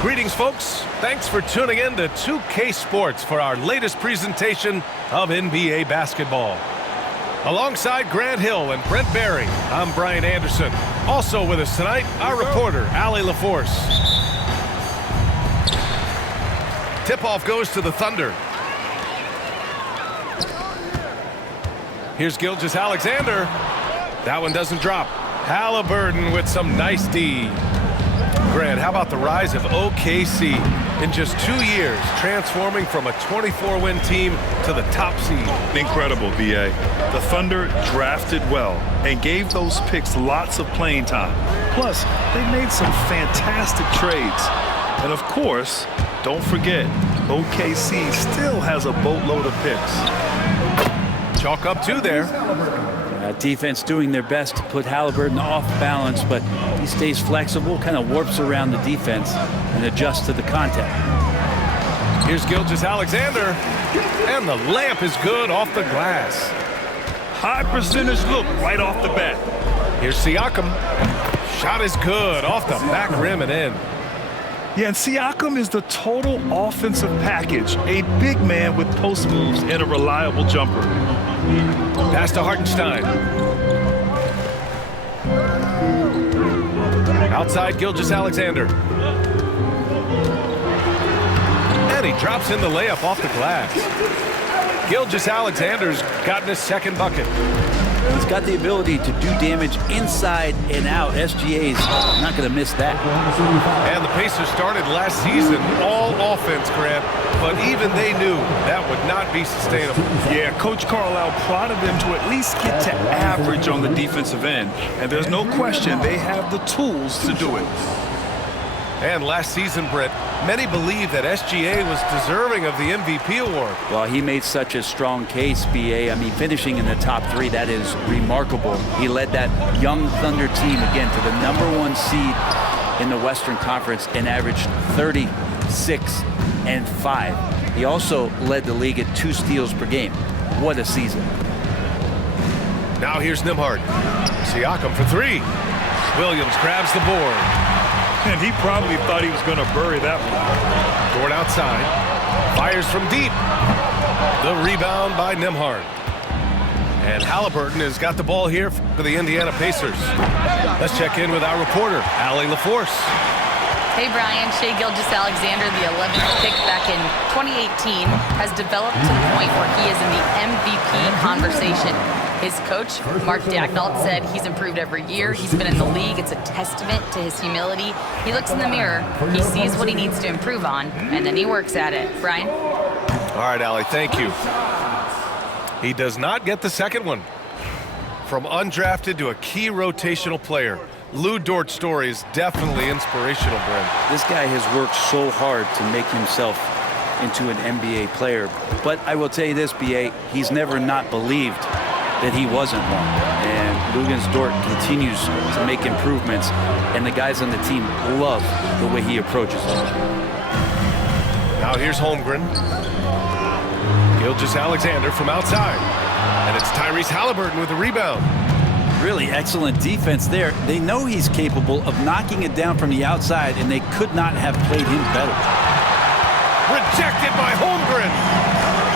Greetings, folks. Thanks for tuning in to 2K Sports for our latest presentation of NBA basketball. Alongside Grant Hill and Brent Barry, I'm Brian Anderson. Also with us tonight, our reporter, Allie LaForce. Tip-off goes to the Thunder. Here's Gilgeous-Alexander. That one doesn't drop. Halliburton with some nice D. Grant, how about the rise of OKC in just 2 years, transforming from a 24-win team to the top seed? Incredible, B.A. The Thunder drafted well and gave those picks lots of playing time. Plus, they made some fantastic trades. And of course, don't forget, OKC still has a boatload of picks. Chalk up two there. Defense doing their best to put Halliburton off balance, but he stays flexible, kind of warps around the defense and adjusts to the contact. Here's Gilgeous-Alexander, and the layup is good off the glass. High percentage look right off the bat. Here's Siakam. Shot is good off the back rim and in. Yeah, and Siakam is the total offensive package. A big man with post moves and a reliable jumper. Pass to Hartenstein. Outside Gilgeous-Alexander. And he drops in the layup off the glass. Gilgeous-Alexander's gotten his second bucket. He's got the ability to do damage inside and out. SGA's not going to miss that. And the Pacers started last season all offense, Grant, but even they knew that would not be sustainable. Yeah, Coach Carlisle prodded them to at least get to average on the defensive end. And there's no question they have the tools to do it. And last season, Brett, many believe that SGA was deserving of the MVP award. Well, he made such a strong case, B.A. I mean, finishing in the top three, that is remarkable. He led that young Thunder team, again, to the #1 seed in the Western Conference and averaged 36 and 5. He also led the league at 2 steals per game. What a season. Now here's Nembhard. Siakam for 3. Williams grabs the board. And he probably thought he was going to bury that one. Dort outside. Fires from deep. The rebound by Nembhard. And Halliburton has got the ball here for the Indiana Pacers. Let's check in with our reporter, Allie LaForce. Hey, Brian. Shai Gilgeous-Alexander, the 11th pick back in 2018, has developed to the point where he is in the MVP conversation. His coach, Mark Daignault, said he's improved every year. He's been in the league. It's a testament to his humility. He looks in the mirror, he sees what he needs to improve on, and then he works at it. Brian? All right, Allie, thank you. He does not get the second one. From undrafted to a key rotational player, Lou Dort's story is definitely inspirational, Brent. This guy has worked so hard to make himself into an NBA player. But I will tell you this, B.A., he's never not believed that he wasn't one. And Luguentz Dort continues to make improvements, and the guys on the team love the way he approaches it. Now here's Holmgren. Gilgeous-Alexander from outside. And it's Tyrese Halliburton with the rebound. Really excellent defense there. They know he's capable of knocking it down from the outside, and they could not have played him better. Rejected by Holmgren.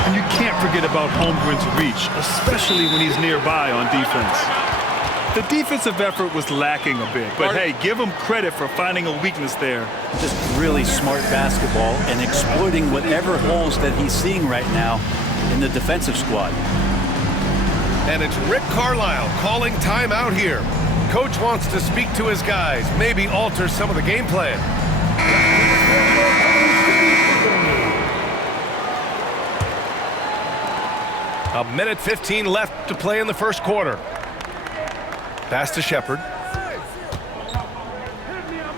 And you can't forget about Holmgren's reach, especially when he's nearby on defense. The defensive effort was lacking a bit, but hey, give him credit for finding a weakness there. Just really smart basketball and exploiting whatever holes that he's seeing right now in the defensive squad. And it's Rick Carlisle calling timeout here. Coach wants to speak to his guys, maybe alter some of the game plan. A minute 15 left to play in the first quarter. Pass to Shepherd.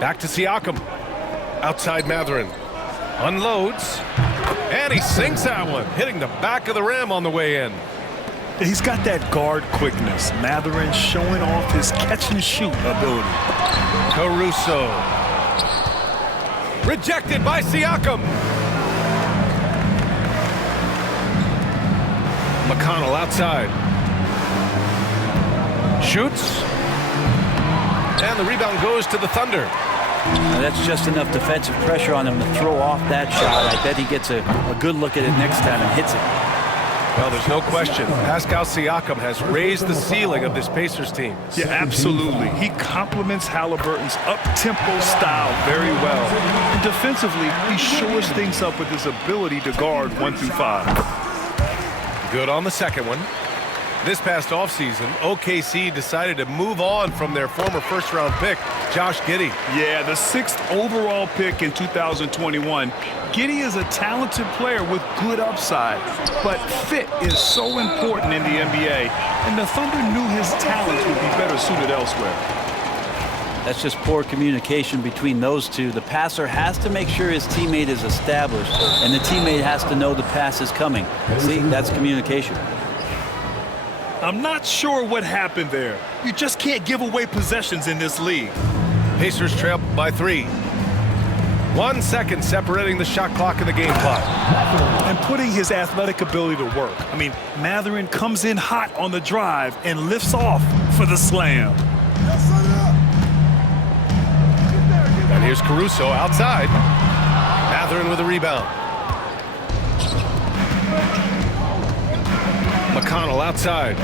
Back to Siakam. Outside Mathurin. Unloads. And he sinks that one, hitting the back of the rim on the way in. He's got that guard quickness. Mathurin showing off his catch-and-shoot ability. Caruso. Rejected by Siakam. McConnell outside. Shoots. And the rebound goes to the Thunder. Now, that's just enough defensive pressure on him to throw off that shot. I bet he gets a good look at it next time and hits it. Well, there's no question. Pascal Siakam has raised the ceiling of this Pacers team. Yeah, absolutely. He complements Halliburton's up-tempo style very well. And defensively, he shores things up with his ability to guard 1 through 5. Good on the second one. This past offseason, OKC decided to move on from their former first-round pick, Josh Giddey. Yeah, the 6th overall pick in 2021. Giddey is a talented player with good upside, but fit is so important in the NBA, and the Thunder knew his talents would be better suited elsewhere. That's just poor communication between those two. The passer has to make sure his teammate is established, and the teammate has to know the pass is coming. See, that's communication. I'm not sure what happened there. You just can't give away possessions in this league. Pacers trail by 3. 1 second separating the shot clock and the game clock. And putting his athletic ability to work. I mean, Mathurin comes in hot on the drive and lifts off for the slam. And here's Caruso outside. Mathurin with a rebound. McConnell outside.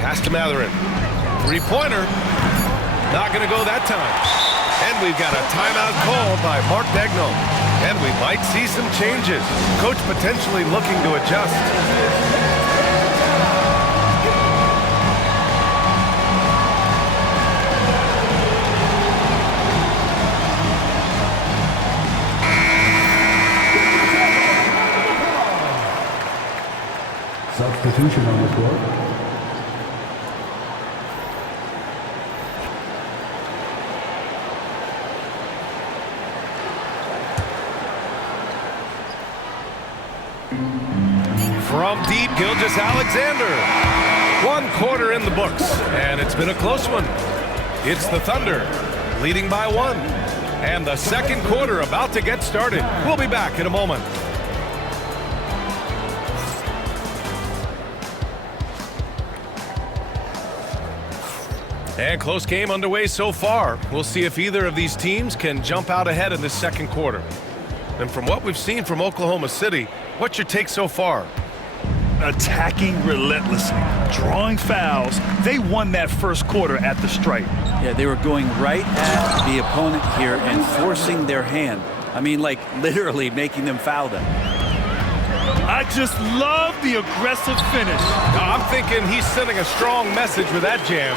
Pass to Mathurin. Three-pointer. Not going to go that time. And we've got a timeout called by Mark Daigneault. And we might see some changes. Coach potentially looking to adjust. Substitution on the court. From deep, Gilgeous-Alexander. 1 quarter in the books, and it's been a close one. It's the Thunder, leading by 1. And the second quarter about to get started. We'll be back in a moment. And close game underway so far. We'll see if either of these teams can jump out ahead in this second quarter. And from what we've seen from Oklahoma City, what's your take so far? Attacking relentlessly, drawing fouls. They won that first quarter at the stripe. Yeah, they were going right at the opponent here and forcing their hand. I mean, like literally making them foul them. I just love the aggressive finish. I'm thinking he's sending a strong message with that jam.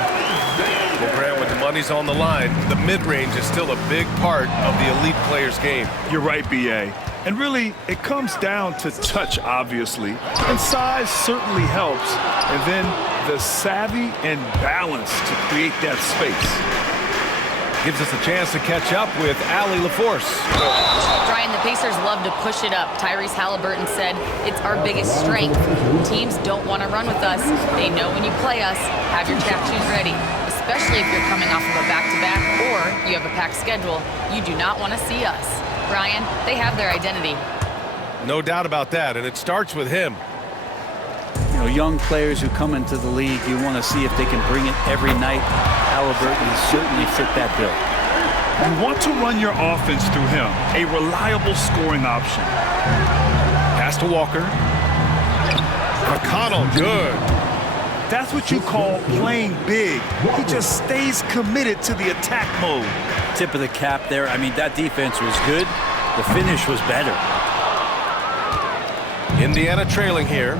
Well, Grant, when the money's on the line, the mid-range is still a big part of the elite player's game. You're right, B.A. And really, it comes down to touch, obviously. And size certainly helps. And then the savvy and balance to create that space. Gives us a chance to catch up with Allie LaForce. Brian, the Pacers love to push it up. Tyrese Halliburton said it's our biggest strength. Teams don't want to run with us. They know when you play us, have your track shoes ready. Especially if you're coming off of a back-to-back or you have a packed schedule. You do not want to see us. Brian, they have their identity. No doubt about that, and it starts with him. You know, young players who come into the league, you want to see if they can bring it every night. Halliburton certainly fit that bill. You want to run your offense through him, a reliable scoring option. Pass to Walker. McConnell, good. That's what you call playing big. He just stays committed to the attack mode. Tip of the cap there. I mean, that defense was good. The finish was better. Indiana trailing here.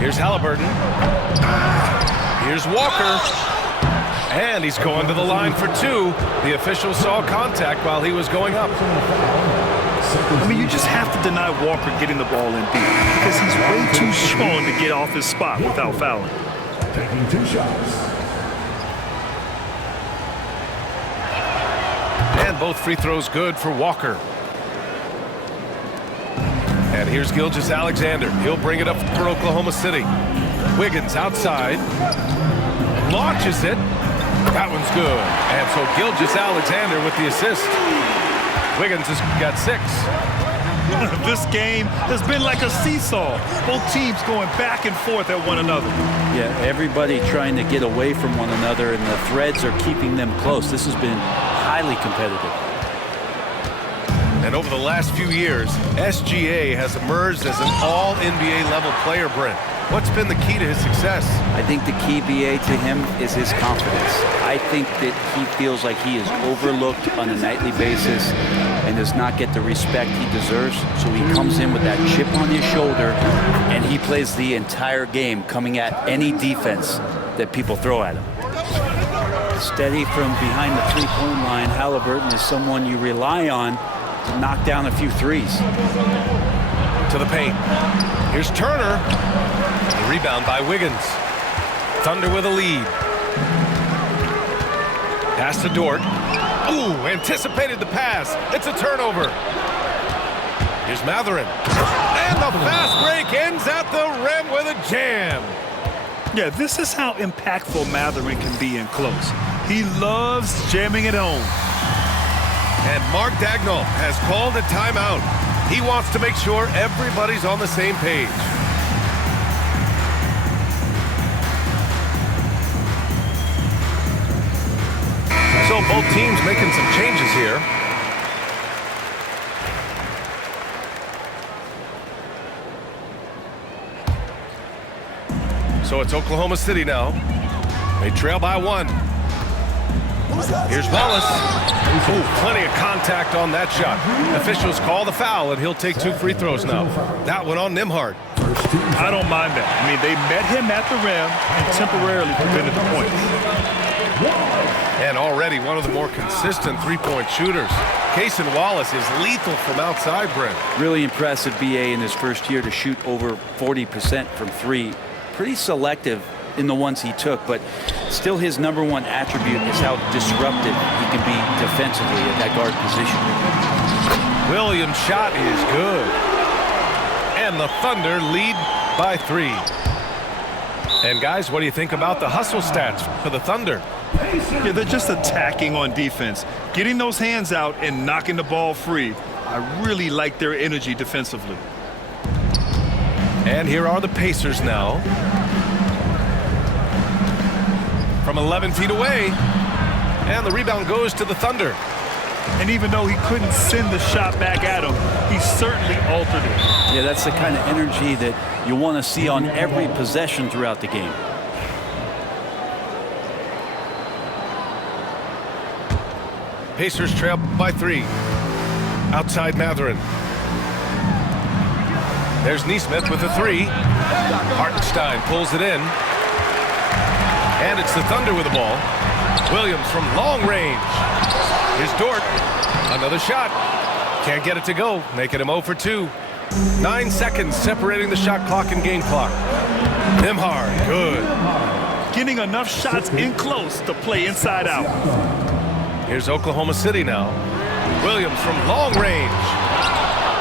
Here's Halliburton. Here's Walker. And he's going to the line for 2. The official saw contact while he was going up. I mean, you just have to deny Walker getting the ball in deep because he's way too strong to get off his spot without fouling. Taking 2 shots. And both free throws good for Walker. And here's Gilgeous-Alexander. He'll bring it up for Oklahoma City. Wiggins outside. Launches it. That one's good. And so Gilgeous-Alexander with the assist. Wiggins has got 6. This game has been like a seesaw. Both teams going back and forth at one another. Yeah, everybody trying to get away from one another, and the threads are keeping them close. This has been highly competitive. And over the last few years, SGA has emerged as an all-NBA level player, Brent. What's been the key to his success? I think the key, BA, to him is his confidence. I think that he feels like he is overlooked on a nightly basis and does not get the respect he deserves. So he comes in with that chip on his shoulder, and he plays the entire game coming at any defense that people throw at him. Steady from behind the three-point line, Halliburton is someone you rely on to knock down a few threes. To the paint. Here's Turner. The rebound by Wiggins. Thunder with a lead. Pass to Dort. Ooh, anticipated the pass. It's a turnover. Here's Matherin. And the fast break ends at the rim with a jam. Yeah, this is how impactful Matherin can be in close. He loves jamming it home. And Mark Daigneault has called a timeout. He wants to make sure everybody's on the same page. So both teams making some changes here. So it's Oklahoma City now. They trail by 1. Here's Wallace. Ooh, plenty of contact on that shot. Officials call the foul, and he'll take 2 free throws now. That one on Nembhard. I don't mind that. I mean, they met him at the rim and temporarily prevented the point. And already one of the more consistent three-point shooters. Cason Wallace is lethal from outside, Brent. Really impressive, BA, in his first year to shoot over 40% from 3. Pretty selective in the ones he took, but still his #1 attribute is how disruptive he can be defensively at that guard position. Williams' shot is good. And the Thunder lead by 3. And guys, what do you think about the hustle stats for the Thunder? Yeah, they're just attacking on defense, getting those hands out and knocking the ball free. I really like their energy defensively. And here are the Pacers now. From 11 feet away. And the rebound goes to the Thunder. And even though he couldn't send the shot back at him, he certainly altered it. Yeah, that's the kind of energy that you want to see on every possession throughout the game. Pacers trail by 3. Outside Matherin. There's Nesmith with a 3. Hartenstein pulls it in. And it's the Thunder with the ball. Williams from long range. Here's Dort. Another shot. Can't get it to go. Making him 0 for 2. 9 seconds separating the shot clock and game clock. Nembhard, good. Getting enough shots in close to play inside out. Here's Oklahoma City now. Williams from long range.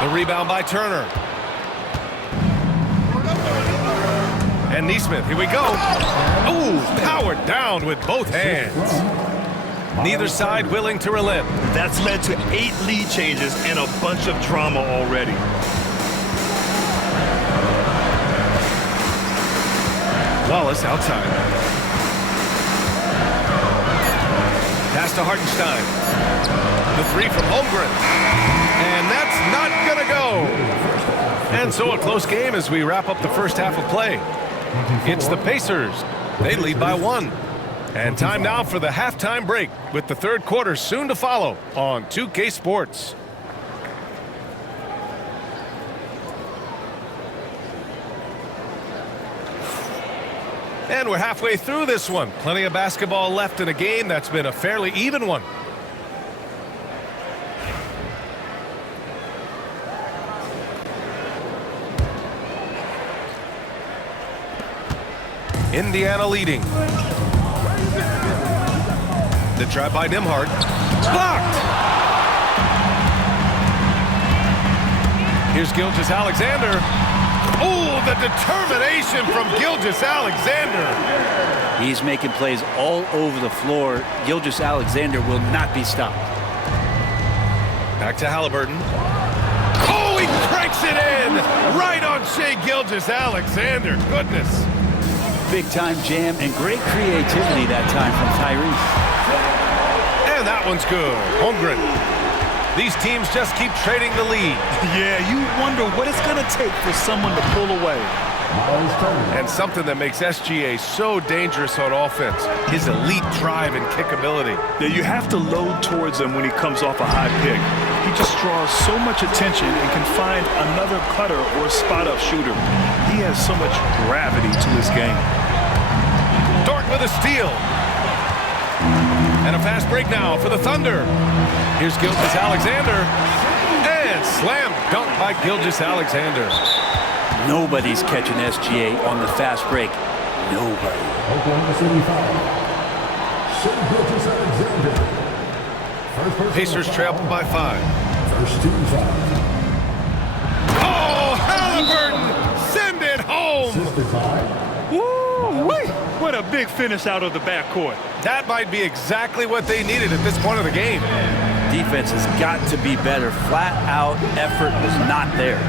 The rebound by Turner. And Nesmith, here we go. Ooh, powered down with both hands. Neither side willing to relent. That's led to 8 lead changes and a bunch of drama already. Wallace outside. Pass to Hartenstein. The 3 from Holmgren. And that's not gonna go. And so a close game as we wrap up the first half of play. It's the Pacers. They lead by 1. And time now for the halftime break with the third quarter soon to follow on 2K Sports. And we're halfway through this one. Plenty of basketball left in a game that's been a fairly even one. Indiana leading. The try by Nembhard. Blocked! Here's Gilgeous-Alexander. Oh, the determination from Gilgeous-Alexander. He's making plays all over the floor. Gilgeous-Alexander will not be stopped. Back to Halliburton. Oh, he Puts it in right on Shai Gilgeous-Alexander. Goodness. Big-time jam and great creativity that time from Tyrese. And that one's good. Holmgren. These teams just keep trading the lead. Yeah, you wonder what it's going to take for someone to pull away. Miles Turner. And something that makes SGA so dangerous on offense, his elite drive and kickability. Yeah, you have to load towards him when he comes off a high pick. He just draws so much attention and can find another cutter or spot-up shooter. He has so much gravity to his game. Dort with a steal. And a fast break now for the Thunder. Here's Gilgeous-Alexander. And slam dunk by Gilgeous-Alexander. Nobody's catching SGA on the fast break. Nobody. Oklahoma City foul. Shai Gilgeous-Alexander. First personal Pacers trail foul. by 5. First team foul. Oh, Halliburton! Send it home! Assisted by Woo-wee! What a big finish out of the backcourt. That might be exactly what they needed at this point of the game. Defense has got to be better. Flat-out effort was not there.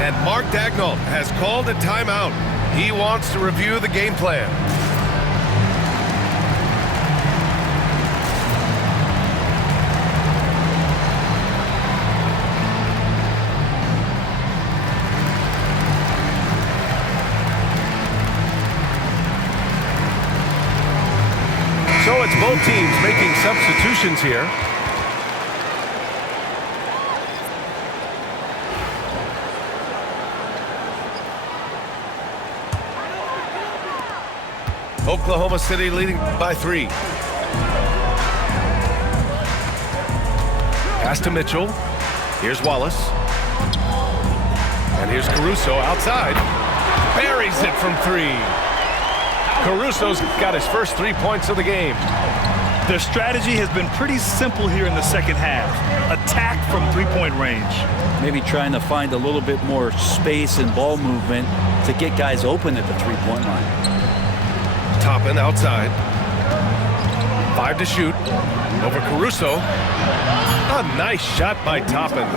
And Mark Daigneault has called a timeout. He wants to review the game plan. So it's both teams making substitutions here. Oklahoma City leading by 3. Pass to Mitchell. Here's Wallace. And here's Caruso outside. Buries it from 3. Caruso's got his first 3 points of the game. Their strategy has been pretty simple here in the second half. Attack from three-point range. Maybe trying to find a little bit more space and ball movement to get guys open at the three-point line. Toppin outside. 5 to shoot. Over Caruso. A nice shot by Toppin.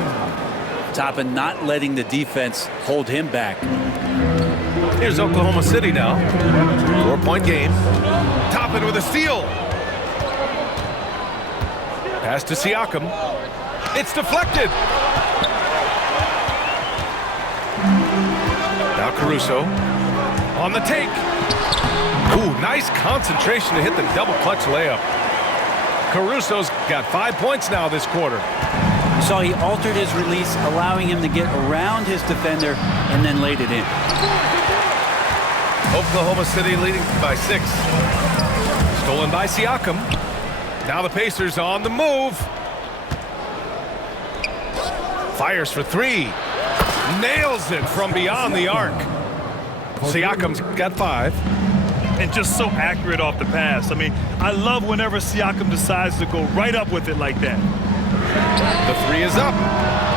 Toppin not letting the defense hold him back. Here's Oklahoma City now. 4-point game. Toppin with a steal. Pass to Siakam. It's deflected. Now Caruso on the take. Ooh, nice concentration to hit the double clutch layup. Caruso's got 5 points now this quarter. You saw he altered his release, allowing him to get around his defender and then laid it in. Oklahoma City leading by 6. Stolen by Siakam. Now the Pacers on the move. Fires for 3. Nails it from beyond the arc. Siakam's got 5. And just so accurate off the pass. I mean, I love whenever Siakam decides to go right up with it like that. The 3 is up.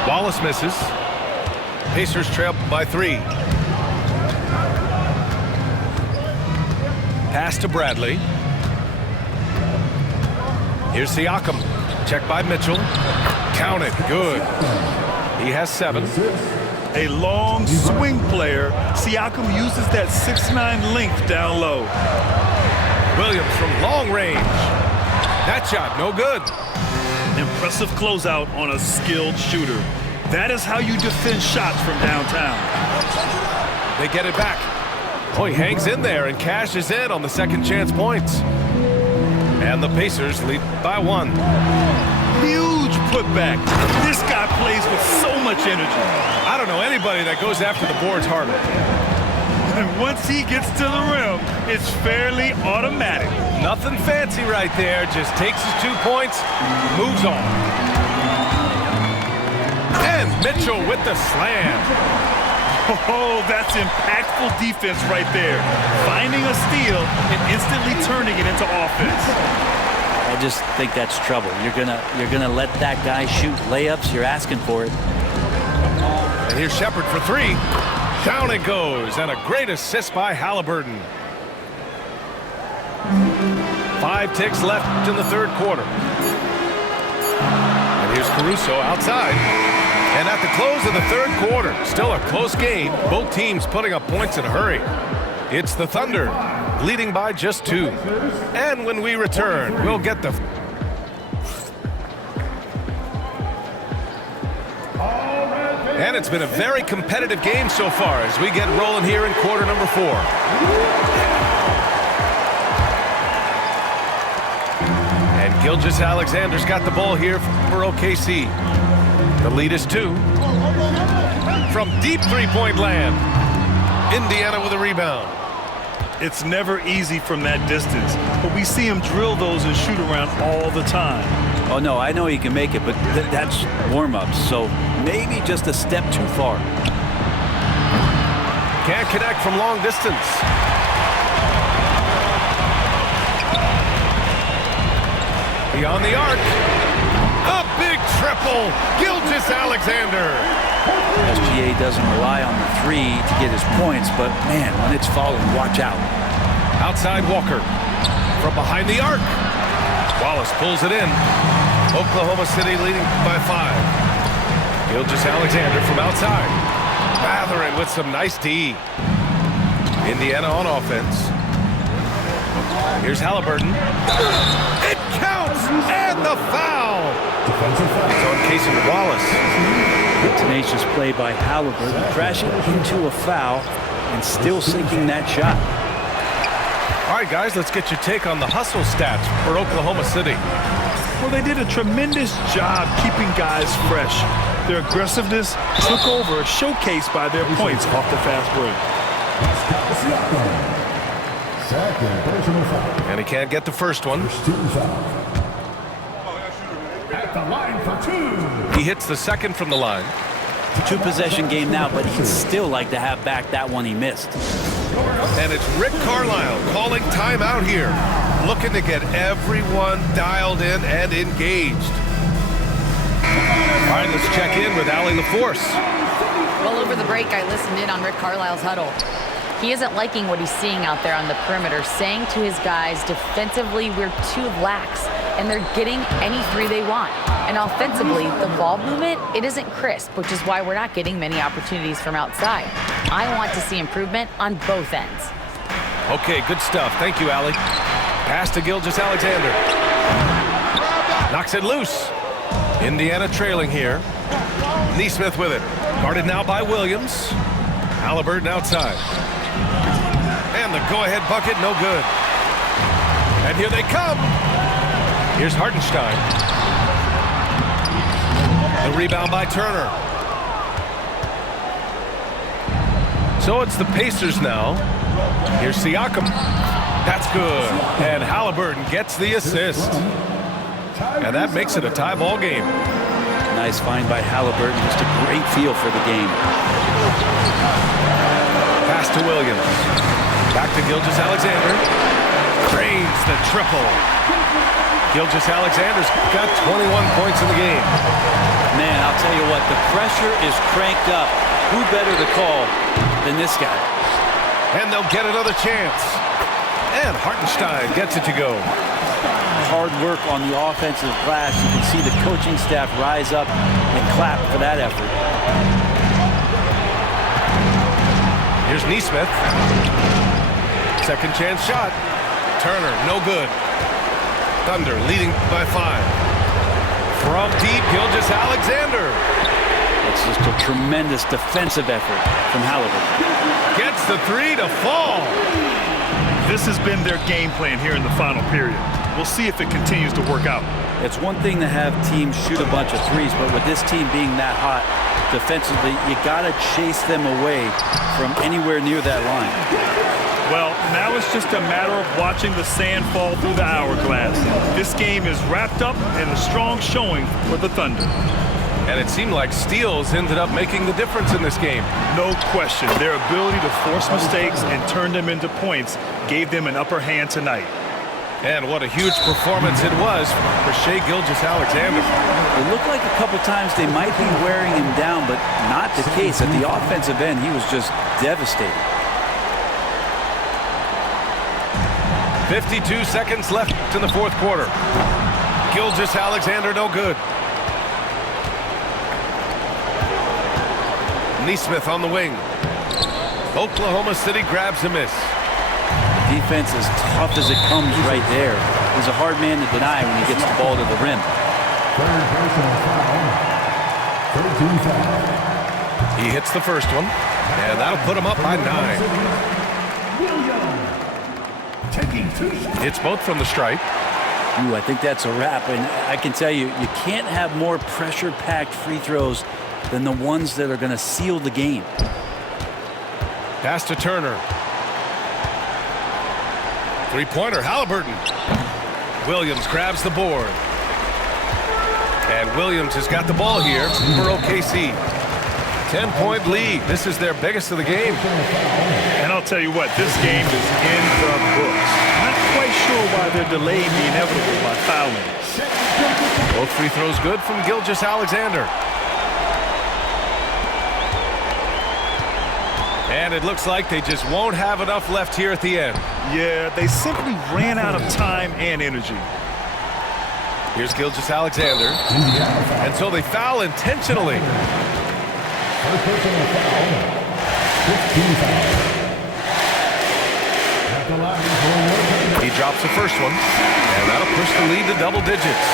Wallace misses. Pacers trail by 3. Pass to Bradley. Here's Siakam. Checked by Mitchell. Count it. Good. He has 7. A long swing player. Siakam uses that 6'9" length down low. Williams from long range. That shot, no good. Impressive closeout on a skilled shooter. That is how you defend shots from downtown. They get it back. Oh, he hangs in there and cashes in on the second chance points. And the Pacers lead by 1. Huge putback. This guy plays with so much energy. I don't know anybody that goes after the boards harder. And once he gets to the rim, it's fairly automatic. Nothing fancy right there. Just takes his 2 points, moves on. And Mitchell with the slam. Oh, that's impactful defense right there. Finding a steal and instantly turning it into offense. I just think that's trouble. You're gonna let that guy shoot layups. You're asking for it. And here's Shepard for 3. Down it goes, and a great assist by Halliburton. 5 ticks left in the third quarter. And here's Caruso outside. And at the close of the third quarter, still a close game. Both teams putting up points in a hurry. It's the Thunder leading by just 2. And when we return, we'll get the... And it's been a very competitive game so far as we get rolling here in quarter number 4. And Gilgeous-Alexander's got the ball here for OKC. The lead is 2. From deep three-point land, Indiana with a rebound. It's never easy from that distance, but we see him drill those and shoot around all the time. Oh, no, I know he can make it, but that's warm-ups, so maybe just a step too far. Can't connect from long distance. Beyond the arc. A big triple. Gilgeous-Alexander. SGA doesn't rely on the 3 to get his points, but, man, when it's falling, watch out. Outside Walker. From behind the arc. Wallace pulls it in. Oklahoma City leading by 5. Gilgeous-Alexander from outside. Mathering with some nice D. Indiana on offense. Here's Halliburton. It counts! And the foul! Defensive foul. It's on Casey Wallace. Tenacious play by Halliburton, crashing into a foul and still sinking that shot. All right, guys, let's get your take on the hustle stats for Oklahoma City. Well, they did a tremendous job keeping guys fresh. Their aggressiveness took over, showcased by their points off the fast break. Second personal foul. And he can't get the first one. First team foul. At the line for 2. He hits the second from the line. 2-possession game now, but he'd still like to have back that one he missed. And it's Rick Carlisle calling timeout here, looking to get everyone dialed in and engaged. All right, let's check in with Allie LaForce. Well, over the break, I listened in on Rick Carlisle's huddle. He isn't liking what he's seeing out there on the perimeter, saying to his guys, defensively, we're too lax, and they're getting any 3 they want. And offensively, the ball movement, it isn't crisp, which is why we're not getting many opportunities from outside. I want to see improvement on both ends. Okay, good stuff. Thank you, Allie. Pass to Gilgeous-Alexander. Knocks it loose. Indiana trailing here. Neesmith with it. Guarded now by Williams. Halliburton outside. And the go-ahead bucket, no good. And here they come. Here's Hartenstein. The rebound by Turner. So it's the Pacers now. Here's Siakam. That's good. And Halliburton gets the assist. And that makes it a tie ball game. Nice find by Halliburton. Just a great feel for the game. Pass to Williams. Back to Gilgeous-Alexander. Drains the triple. Gilgeous-Alexander's got 21 points in the game. Man, I'll tell you what, the pressure is cranked up. Who better to call than this guy? And they'll get another chance. And Hartenstein gets it to go. Hard work on the offensive glass. You can see the coaching staff rise up and clap for that effort. Here's Neesmith. Second chance shot. Turner, no good. Thunder leading by 5. From deep, Gilgeous-Alexander. It's just a tremendous defensive effort from Halliburton. Gets the 3 to fall. This has been their game plan here in the final period. We'll see if it continues to work out. It's one thing to have teams shoot a bunch of threes, but with this team being that hot defensively, you got to chase them away from anywhere near that line. Well, now it's just a matter of watching the sand fall through the hourglass. This game is wrapped up in a strong showing for the Thunder. And it seemed like steals ended up making the difference in this game. No question, their ability to force mistakes and turn them into points gave them an upper hand tonight. And what a huge performance it was for Shai Gilgeous-Alexander. It looked like a couple times they might be wearing him down, but not the case. At the offensive end, he was just devastating. 52 seconds left in the fourth quarter. Gilgeous-Alexander no good. Neesmith on the wing. Oklahoma City grabs a miss. Defense as tough as it comes right there. He's a hard man to deny when he gets the ball to the rim. Third personal foul. 13 foul. He hits the first one, and that'll put him up by 9. Taking 2 shots. Hits both from the stripe. Ooh, I think that's a wrap. And I can tell you, you can't have more pressure-packed free throws than the ones that are going to seal the game. Pass to Turner. Three-pointer, Halliburton. Williams grabs the board. And Williams has got the ball here for OKC. 10-point lead. This is their biggest of the game. And I'll tell you what, this game is in the books. Not quite sure why they're delaying the inevitable by fouling. Both free throws good from Gilgeous-Alexander. And it looks like they just won't have enough left here at the end. Yeah, they simply ran out of time and energy. Here's Gilgeous-Alexander. And so they foul intentionally. Third personal foul. 15 foul. At the line for one. He drops the first one, and that'll push the lead to double digits.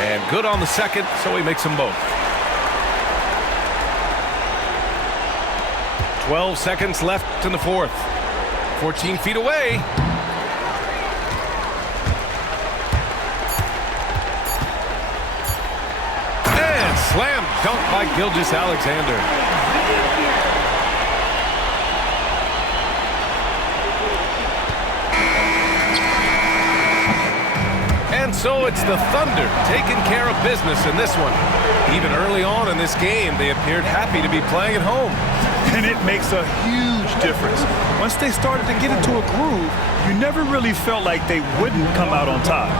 And good on the second, so he makes them both. 12 seconds left in the fourth. 14 feet away. And slam dunk by Gilgeous-Alexander. And so it's the Thunder taking care of business in this one. Even early on in this game, they appeared happy to be playing at home. And it makes a huge difference. Once they started to get into a groove, you never really felt like they wouldn't come out on top.